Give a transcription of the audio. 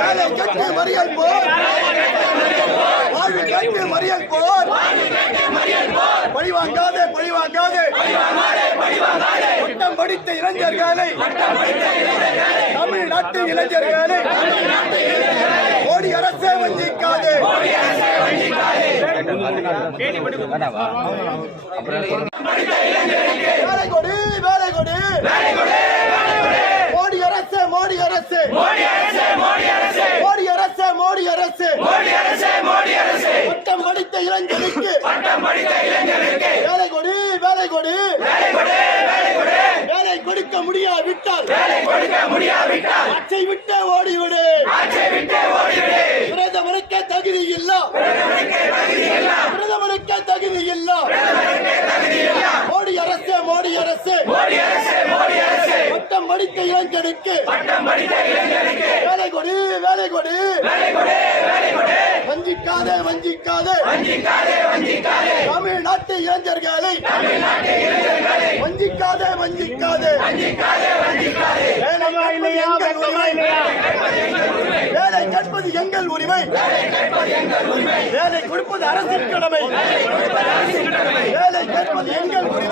வேலை கட்டு மறியல் போர், வாழ்வு கேட்டு மறியல் போர், பழிவாங்காதே பழிவாங்காதே, பட்டம் படித்த இளைஞர்களை, தமிழ்நாட்டு இளைஞர்களை மோடி அரசே வஞ்சிக்காதே. வேலை கொடு வேலை கொடு, மோடி அரசே மோடி அரசே, மோடி அரசே மோடி அரசே, பட்டம் படித்த இளைஞருக்கு வேலை கொடு வேலை கொடு, வேலை கொடுக்க முடியாவிட்டால் ஆட்சியை விட்டு ஓடிவிடு. பிரதமருக்கே தகுதி இல்ல, பிரதமருக்கே தகுதி இல்ல, மோடி அரசு மோடி அரசு, பட்டம் படித்த இளைஞருக்கு வேலை கொடு வேலை கொடு, வஞ்சிக்காதே வஞ்சிக்காதே, தமிழ்நாட்டு இளைஞர்களை வஞ்சிக்காதே வஞ்சிக்காதே. வேலை கேட்பது எங்கள் உரிமை, வேலை கொடுப்பது அரசின் கடமை, வேலை கேட்பது எங்கள் உரிமை.